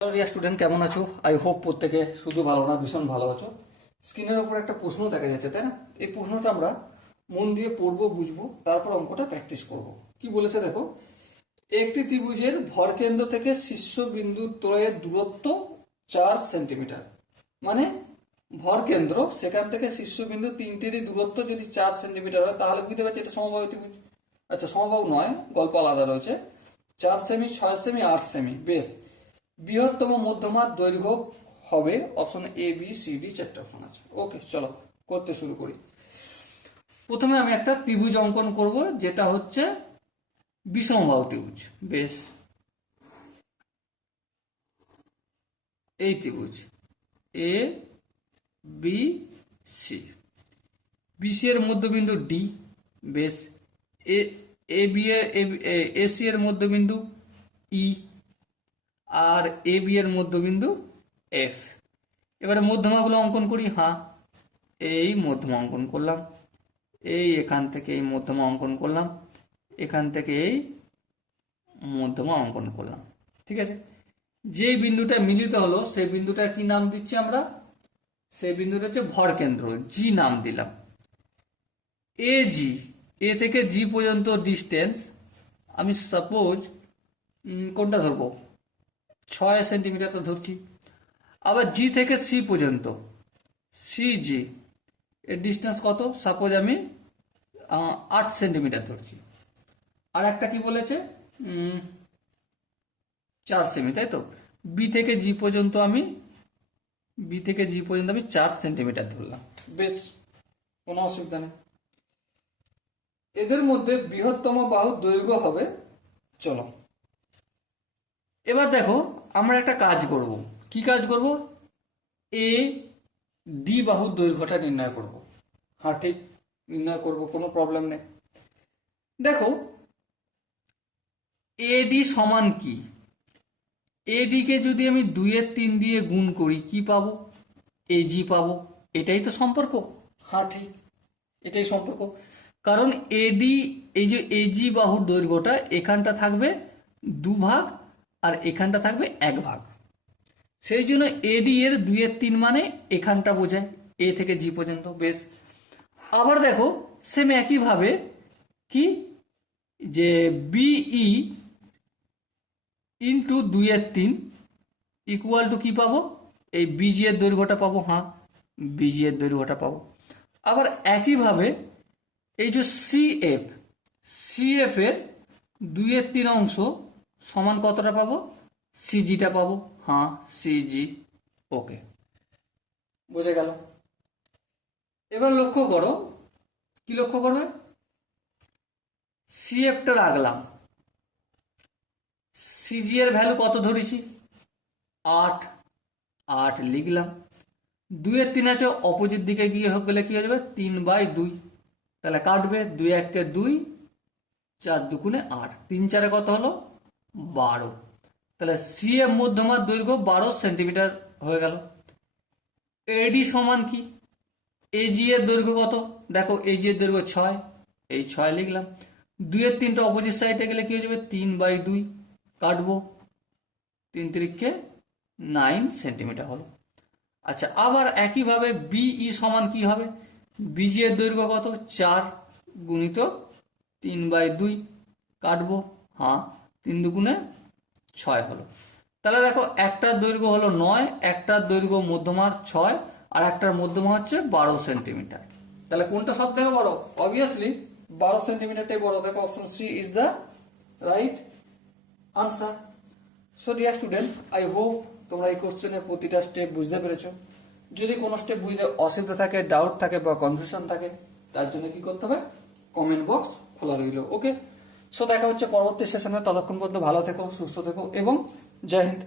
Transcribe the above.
Hello Riya student, কেমন আছো? I hope প্রত্যেকে শুধু ভালো না, ভীষণ ভালো আছো। স্ক্রিনের উপর একটা প্রশ্ন দেখা যাচ্ছে, তাই না? এই প্রশ্নটা আমরা মন দিয়ে পড়বো, বুঝবো, তারপর অঙ্কটা প্র্যাকটিস করব। কি বলেছে দেখো, একটি ত্রিভুজের ভরকেন্দ্র থেকে শীর্ষবিন্দু ত্রয়ের দূরত্ব 4 সেন্টিমিটার। মানে ভরকেন্দ্র সেখান থেকে শীর্ষবিন্দু তিনটেরই দূরত্ব যদি 4 সেন্টিমিটার হয়, তাহলে বুঝতে পারছি এটা সমবাহু ত্রিভুজ। আচ্ছা, সমবাহু নয়, গল্প আলাদা রয়েছে। 4 সেমি, 6 সেমি, 8 সেমি। বেশ, বৃহত্তম মধ্যমার দৈর্ঘ্য হবে option A, B, C, D, চারটে অপশন আছে। ওকে, চলো করতে শুরু করি। প্রথমে আমি একটা ত্রিভুজ অঙ্কন করব, যেটা হচ্ছে বিষমবাহু ত্রিভুজ। বেশ, এই ত্রিভুজ এ, বি, সি। বিসি এর মধ্যবিন্দু ডি। বেশ, এ, এ বি এর এসি এর মধ্যবিন্দু ই, আর এ বি এর মধ্যবিন্দু এফ। এবারে মধ্যমাগুলো অঙ্কন করি। হ্যাঁ, এই মধ্যমা অঙ্কন করলাম, এই এখান থেকে এই মধ্যমা অঙ্কন করলাম, এখান থেকে এই মধ্যমা অঙ্কন করলাম। ঠিক আছে, যেই বিন্দুটা মিলিত হলো সেই বিন্দুটার কি নাম দিচ্ছি আমরা? সেই বিন্দুটা হচ্ছে ভরকেন্দ্র, জি নাম দিলাম। এ জি, এ থেকে জি পর্যন্ত ডিস্টেন্স আমি সাপোজ কোনটা ধরবো, 6 সেন্টিমিটার তো ধরছি। আবার জি থেকে সি পর্যন্ত, সি জি এর ডিস্টেন্স কত? সাপোজ আমি 8 সেন্টিমিটার ধরছি। আর একটা কি বলেছে, 4 সেমি, তাই তো? বি থেকে জি পর্যন্ত আমি, বি থেকে জি পর্যন্ত আমি 4 সেন্টিমিটার ধরলাম। বেশ, কোনো অসুবিধা নেই। এদের মধ্যে বৃহত্তম বাহুর দৈর্ঘ্য হবে, চলো এবার দেখো, আমরা একটা কাজ করব। কি কাজ করব? এ ডি বাহুর দৈর্ঘ্যটা নির্ণয় করব। হ্যাঁ ঠিক, নির্ণয় করব, কোনো প্রবলেম নেই। দেখো, এডি সমান কি? এডি কে যদি আমি 2-3 দিয়ে গুণ করি, কি পাবো? এজি পাবো। এটাই তো সম্পর্ক। হ্যাঁ ঠিক, এটাই সম্পর্ক। কারণ এডি, এই যে এজি বাহুর দৈর্ঘ্যটা, এখানটা থাকবে 2 ভাগ আর এখানটা থাকবে 1 ভাগ। সেই জন্য এডি এর 2-3 মানে এখানটা বোঝায়, এ থেকে জি পর্যন্ত। বেশ, আবার দেখো সেম একইভাবে কি, যে বিই ইন্টু 2-3 ইকুয়াল টু কি পাবো? এই বিজি এর দৈর্ঘ্যটা পাবো। হ্যাঁ, বিজি এর দৈর্ঘ্যটা পাবো। আবার একইভাবে এই যে সিএফ, সিএফ এর 2-3 অংশ সমান কতটা পাবো? সিজিটা পাবো। হ্যাঁ, সিজি। ওকে, বুঝে গেল। এবার লক্ষ্য করো, কি লক্ষ্য করবে? সিএফটা রাখলাম, সিজি এর ভ্যালু কত ধরেছি? 8। 8 লিখলাম। 2-3 আছে, অপোজিট দিকে গিয়ে গেলে কি হয়ে যাবে? 3/2। তাহলে কাটবে, 2-1-কে 2, 4-2 = 8, 3-4 কত হলো? 12। তাহলে সি এর মধ্যমার দৈর্ঘ্য 12 সেন্টিমিটার হয়ে গেল। এডি সমান কি? এজি এর দৈর্ঘ্য কত? দেখো, এজি এর দৈর্ঘ্য 6, এই 6 লিখলাম। 2-3টা অপোজিট সাইডে গেলে কি হয়ে যাবে? 3/2, কাটবো, 3-3-কে 9 সেন্টিমিটার হলো। আচ্ছা, আবার একইভাবে বিই সমান কি হবে? বিজি এর দৈর্ঘ্য কত? 4 গুণিত 3/2, কাটবো। হ্যাঁ, 3-2-6 হলো। তাহলে দেখো, একটার দৈর্ঘ্য হলো 9, একটার দৈর্ঘ্য মধ্যমার 6, আর একটার মধ্যমা হচ্ছে 12 সেন্টিমিটার। তাহলে কোনটা সব থেকে বড়? অবভিয়াসলি 12 সেন্টিমিটারটাই বড়। দেখো, option C is the right answer. So dear student, I hope তোমরা এই কোশ্চেনের প্রতিটা স্টেপ বুঝতে পেরেছো। যদি কোনো স্টেপ বুঝতে অসুবিধা থাকে, ডাউট থাকে বা কনফিউশন থাকে, তার জন্য কি করতে হবে? কমেন্ট বক্স খোলা রইল। ওকে, সো দেখা হচ্ছে পরবর্তী সেশনে। ততক্ষণ পর্যন্ত ভালো থেকো, সুস্থ থেকো এবং জয় হিন্দ।